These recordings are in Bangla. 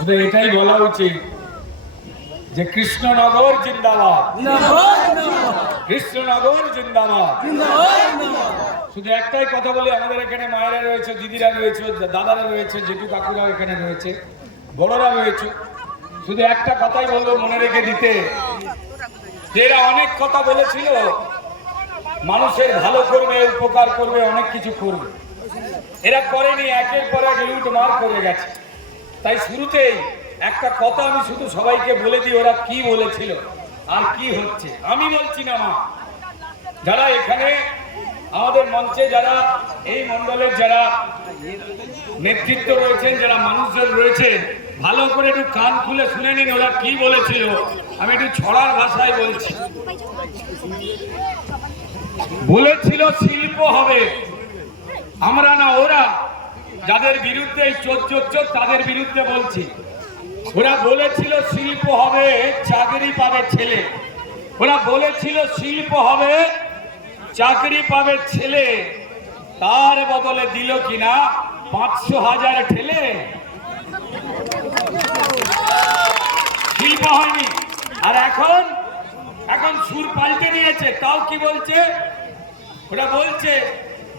ওদের এটাই বলা উচিত যে কৃষ্ণনগর জিন্দাবাদ। কৃষ্ণনগর জিন্দাবাদ। শুধু একটাই কথা বলি, আমাদের এখানে মায়েরা রয়েছে, দিদিরা রয়েছে, দাদারা রয়েছে, জেঠু কাকুরা এখানে রয়েছে, বড়রা রয়েছে। শুধু একটা কথাই বলব, মনে রেখে দিতে। এরা অনেক কথা বলেছিল, মানুষের ভালো করবে, উপকার করবে, অনেক কিছু করবে। এরা করেনি, একের পর এক লুট মার করে গেছে। তাই শুরুতেই একটা কথা আমি শুধু সবাইকে বলে দিই, ওরা কি বলেছিল আর কি হচ্ছে। আমি বলছি না, মা। যারা এখানে, আমাদের মঞ্চে যারা, এই মণ্ডলের যারা নেতৃত্ব রয়েছেন, যারা মানুষজন রয়েছেন ভালো করে একটু কান খুলে শুনে নিন ওরা কি বলেছিল। আমি একটু ছড়ার ভাষায় বলছি। বলেছিল শিল্প হবে। আমরা না ওরা যাদের বিরুদ্ধে এই চোর চোর চোর, তাদের বিরুদ্ধে বলছি। ওরা বলেছিল শিল্প হবে, চাকরি পাবে ছেলে। ওরা বলেছিল শিল্প হবে, চাকরি পাবে ছেলে। তার বদলে দিল কিনা? পাঁচশো হাজার ঠেলে? শিল্প হয়নি। আর এখন? এখন সুর পাল্টে নিয়েছে তাও কি বলছে? ওরা বলছে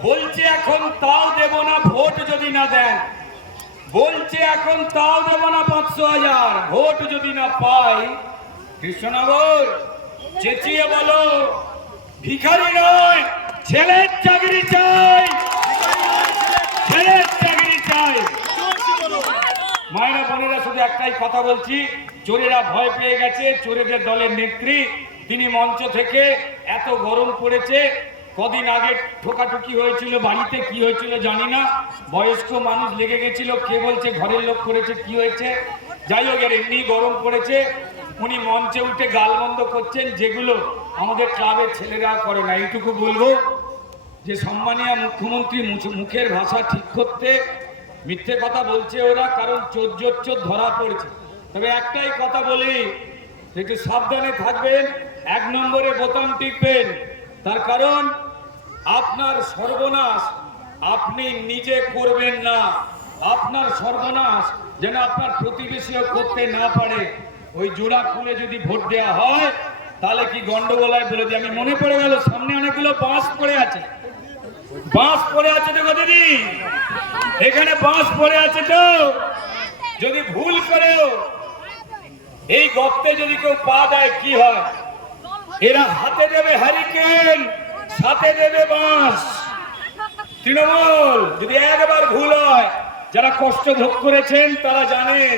বলছে এখন তাও দেব না, ভোট যদি না দেন। বলছে এখন তাও দেব না পাঁচশো হাজার, ভোট যদি না পাই, কৃষ্ণনগর চেঁচিয়ে বলো, ভিখারি নয়, ছেলের চাকরি চাই। ছেলের চাকরি চাই। মায়েরা, বোনেরা, শুধু একটাই কথা বলছি, চোরেরা ভয় পেয়ে গেছে, চোরেদের দলের নেত্রী, তিনি মঞ্চ থেকে এত গরম পড়েছে কদিন আগে ঠোকাঠুকি হয়েছিল, বাড়িতে কি হয়েছিল জানি না। বয়স্ক মানুষ লেগে গেছিল, কে বলছে ঘরের লোক করেছে, কি হয়েছে? যাই হোক এমনি গরম পড়েছে। উনি মঞ্চে উঠে গালমন্দ করছেন, যেগুলো আমাদের ক্লাবের ছেলেরা করে না। এইটুকু বলব যে সম্মানীয় মুখ্যমন্ত্রী মুখের ভাষা ঠিক করতে মিথ্যে কথা বলছে ওরা, কারণ চোর চোর চোর ধরা পড়েছে। তবে একটাই কথা বলি, একটু সাবধানে থাকবেন, এক নম্বরে বোতাম টিপবেন। তার কারণ আপনার সর্বনাশ আপনি নিজে করবেন না। আপনার সর্বনাশ যেন আপনার প্রতিবেশীও করতে না পারে। ওই জোড়া খুলে যদি ভোট দেওয়া হয়, তাহলে কি গন্ডগোলায় বলে দিই আমি মনে পড়ে গেল, সামনে অনেকগুলো বাঁশ পড়ে আছে। বাঁশ পড়ে আছে তো দিদি। এখানে বাঁশ পড়ে আছে তো। যদি ভুল করেও এই গপ্তে যদি কেউ পা দেয়, কি হয়? এরা হাতে দেবে হারিকেন। সাথে দেবে বাঁশ তৃণমূল, যদি একবার ভুল হয়, যারা কষ্ট ভোগ করেছেন, তারা জানেন,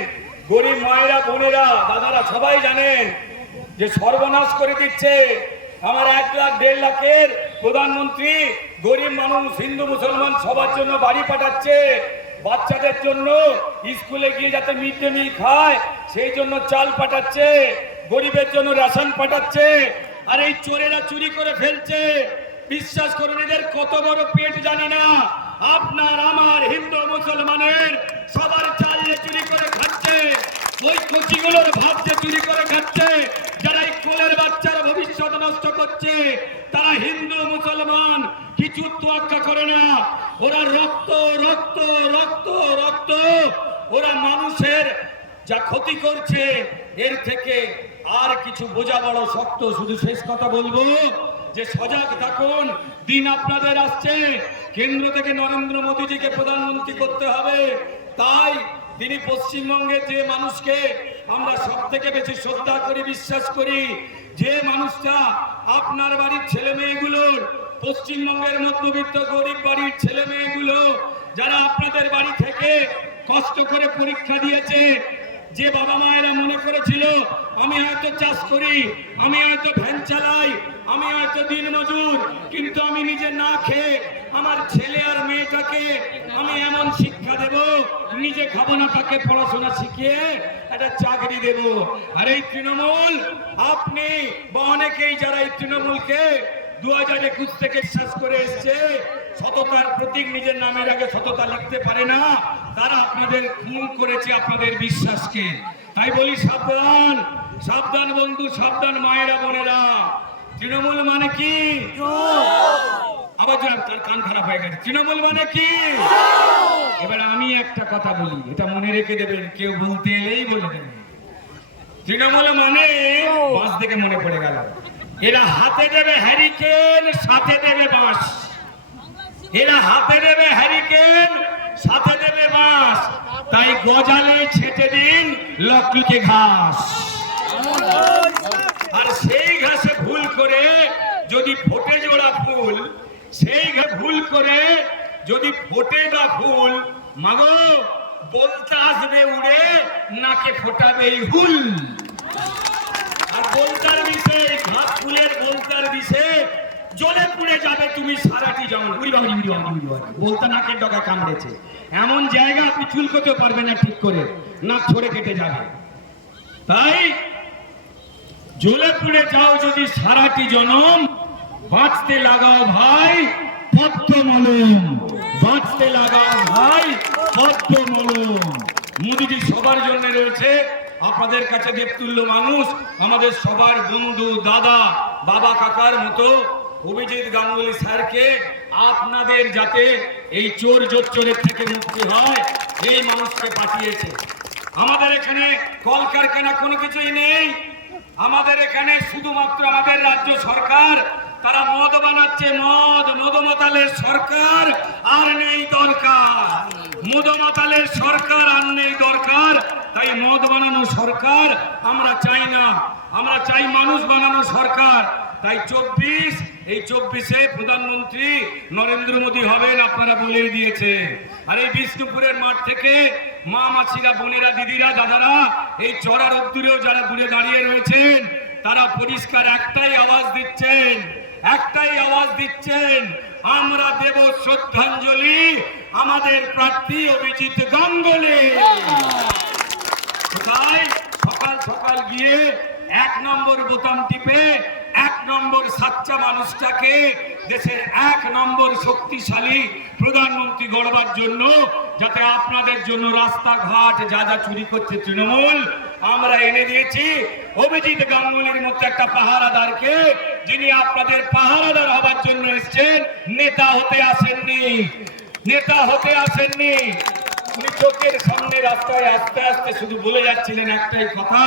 গরিব মায়েরা, বোনেরা, দাদারা সবাই জানেন যে সর্বনাশ করে দিচ্ছে আমার এক লাখ, দেড় লাখের প্রধানমন্ত্রী, গরিব মানুষ, হিন্দু, মুসলমান সবার জন্য বাড়ি পাঠাচ্ছে। বাচ্চাদের জন্য স্কুলে গিয়ে যাতে মিড ডে মিল খায়, সেই জন্য চাল পাঠাচ্ছে, গরিবের জন্য রেশন পাঠাচ্ছে, আর এই চোরেরা চুরি করে ফেলছে। বিশ্বাস করুন, এদের কত বড় পেট জানি না। আপনার, আমার হিন্দু মুসলমানের সবার চাল যে চুরি করে খাচ্ছে। ওই কচিগুলোর ভাব যে চুরি করে খাচ্ছে, যারা এই কোলের বাচ্চার ভবিষ্যৎ নষ্ট করছে, তারা হিন্দু, মুসলমান কিছু তোয়াক্কা করে না। ওরা রক্ত রক্ত রক্ত রক্ত। ওরা মানুষের যা ক্ষতি করছে, এর থেকে আর কিছু বোঝা বড় শক্ত। শুধু শেষ কথা বলব যে সজাগ থাকুন, দিন আপনাদের আসছে। কেন্দ্র থেকে নরেন্দ্র মোদীজিকে প্রধানমন্ত্রী করতে হবে। তাই তিনি পশ্চিমবঙ্গের যে মানুষকে আমরা সব থেকে বেশি শ্রদ্ধা করি, বিশ্বাস করি, যে মানুষটা আপনার বাড়ির ছেলে মেয়েগুলোর পশ্চিমবঙ্গের মধ্যবিত্ত গরিব বাড়ির ছেলে মেয়েগুলো যারা আপনাদের বাড়ি থেকে কষ্ট করে পরীক্ষা দিয়েছে যে বাবা মায়েরা মনে করেছিল, আমি হয়তো চাষ করি, আমি হয়তো ভ্যান চালাই, আমি হয়তো দিন মজুর, কিন্তু আমি নিজে না খেয়ে আমার ছেলে আর মেয়েটাকে আমি এমন শিক্ষা দেব, নিজে খাব না তাকে পড়াশোনা শিখিয়ে একটা চাকরি দেব। আর এই তৃণমূল, আপনি বা অনেকেই যারা এই তৃণমূলকে দু হাজার একুশ থেকে শেষ করে এসছে সততার প্রতীক নিজের নামের আগে সততা লিখতে পারে না, তারা আপনাদের খুন করেছে আপনাদের বিশ্বাসকে। তাই বলি সাবধান সাবধান বন্ধু, সাবধান মায়েরা, বোনেরা। তৃণমূল মানে কি? আবার তার কান খারাপ হয়ে গেছে। তৃণমূল মানে কি? এবার আমি একটা কথা বলি, এটা মনে রেখে দেবেন, কেউ বলতে এলেই বলে দেবেন। তৃণমূল মানে বাঁশ থেকে মনে পড়ে গেল। এরা হাতে দেবে হ্যারিকেন, সাথে দেবে বাঁশ। এরা হাতে দেবে হ্যারিকেন সাথে দেবে বাঁশ তাই গজালে ছেটে দিন লকলুকে ঘাস। আর সেই ঘাসে ভুল করে যদি ফোটে জোড়া ফুল, সেই ভুল করে যদি ফোটে না ফুল, মাগো, বলতে আসবে উড়ে, নাকে ফোটাবে হুল। আর বলতার বিষে, ঘাস ফুলের বলতার বিষে জলে পুড়ে যাবে, তুমি সারাটি যেমন উড়ি বাবরি উড়ি বাবরি উড়ি বাবরি বলতা নাকের ডগা কামড়েছে। এমন জায়গা আপনি চুলকোতে পারবেন না ঠিক করে। নাক ছড়ে কেটে যাবে। তাই জ্বলে পুড়ে যাও যদি সারাটি জনম, বাঁচতে লাগাও ভাই পদ্ম মলম। বাঁচতে লাগাও ভাই পদ্ম মলম। মোদিজি সবার জন্য রয়েছে। আপনাদের কাছে দেবতুল্য মানুষ, আমাদের সবার বন্ধু, দাদা, বাবা, কাকার মতো অভিজিৎ গাঙ্গুলি স্যারকে আপনাদের যাতে এই চোর জোচ্চোরের থেকে মুক্তি হয়, এই মানুষকে পাঠিয়েছে। আমাদের এখানে কলকারখানা কোনো কিছুই নেই। আমাদের এখানে শুধুমাত্র আমাদের রাজ্য সরকার, তারা মদ বানাচ্ছে, মদ, মদমতালের সরকার আর নেই দরকার। মদমতালের সরকার আর নেই দরকার, তাই মদ বানানো সরকার আমরা চাই না। আমরা চাই মানুষ বানানো সরকার। তাই চব্বিশ এই চব্বিশে প্রধানমন্ত্রী নরেন্দ্র মোদী হবেন আপনারা বলে দিয়েছে আর এই বিষ্ণুপুরের মাঠ থেকে মা মাছিরা বোনেরা, দিদিরা, দাদারা, এই চড়া রোদ্দুরেও যারা দূরে দাঁড়িয়ে রয়েছেন, তারা পরিষ্কার একটাই আওয়াজ দিচ্ছেন, একটাই আওয়াজ দিচ্ছেন, আমরা দেব শ্রদ্ধাঞ্জলি আমাদের প্রার্থী অভিজিৎ গাঙ্গুলি। সকাল সকাল গিয়ে এক নম্বর বোতাম টিপে এক নম্বর সাচ্চা মানুষটাকে দেশের এক নম্বর শক্তিশালী প্রধানমন্ত্রী গড়বার জন্য, যাতে আপনাদের জন্য রাস্তাঘাট যা যা চুরি করছে তৃণমূল, আমরা এনে দিয়েছি। অভিজিৎ গাঙ্গুলির মতো একটা পাহারাদারকে, যিনি আপনাদের পাহারাদার হবার জন্য এসেছেন, নেতা হতে আসেননি। নেতা হতে আসেননি। উনি চোখের সামনে রাস্তায় আস্তে আস্তে শুধু বলে যাচ্ছিলেন একটাই কথা,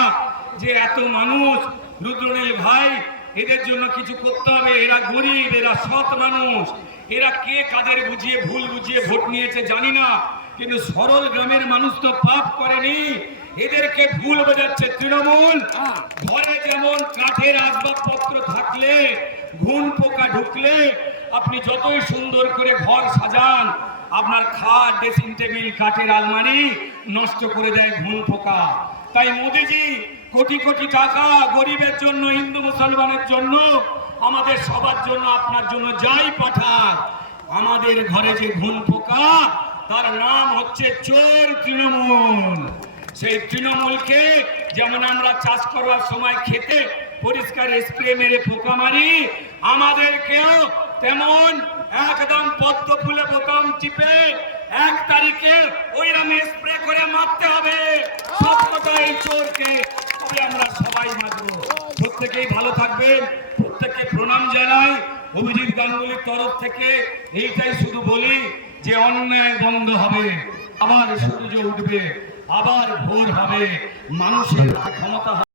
যে এত মানুষ রুদ্রনীল ভাই এদের জন্য কিছু করতে হবে। এরা গরিব, এরা সৎ মানুষ। এরা কে কাদের বুঝিয়ে ভুল বুঝিয়ে ভোট নিয়েছে জানি না। কিন্তু সরল গ্রামের মানুষ তো পাপ করেনি। এদেরকে ভুল বোঝাচ্ছে তৃণমূল। ঘরে যেমন কাঠের আসবাবপত্র থাকলে ঘুন পোকা ঢুকলে, আপনি যতই সুন্দর করে ঘর সাজান, আপনার খাট, ড্রেসিং টেবিল, কাঠের আলমারি নষ্ট করে দেয় ঘুম পোকা। তাই মোদিজি কোটি কোটি টাকা গরিবের জন্য, হিন্দু মুসলমানের জন্য, আমাদের সবার জন্য, আপনার জন্য যাই পাঠাক। আমাদের ঘরে যে ঘুম পোকা, তার নাম হচ্ছে চোর তৃণমূল। সেই তৃণমূলকে যেমন আমরা চাষ করার সময় খেতে পরিষ্কার স্প্রে মেরে পোকা মারি, আমাদেরকেও তেমন একদম পদ্ম ফুলে বোতাম চিপে এক তারিখে ওইরকম স্প্রে করে মারতে হবে। সত্যতা এই চোরকে তবে আমরা সবাই মারব প্রত্যেকেই ভালো থাকবেন, প্রত্যেককে প্রণাম জানাই। অভিজিৎ গাঙ্গুলির তরফ থেকে এইটাই শুধু বলি যে অন্যায় বন্ধ হবে, আবার সূর্য উঠবে, আবার ভোর হবে, মানুষের ক্ষমতা হবে।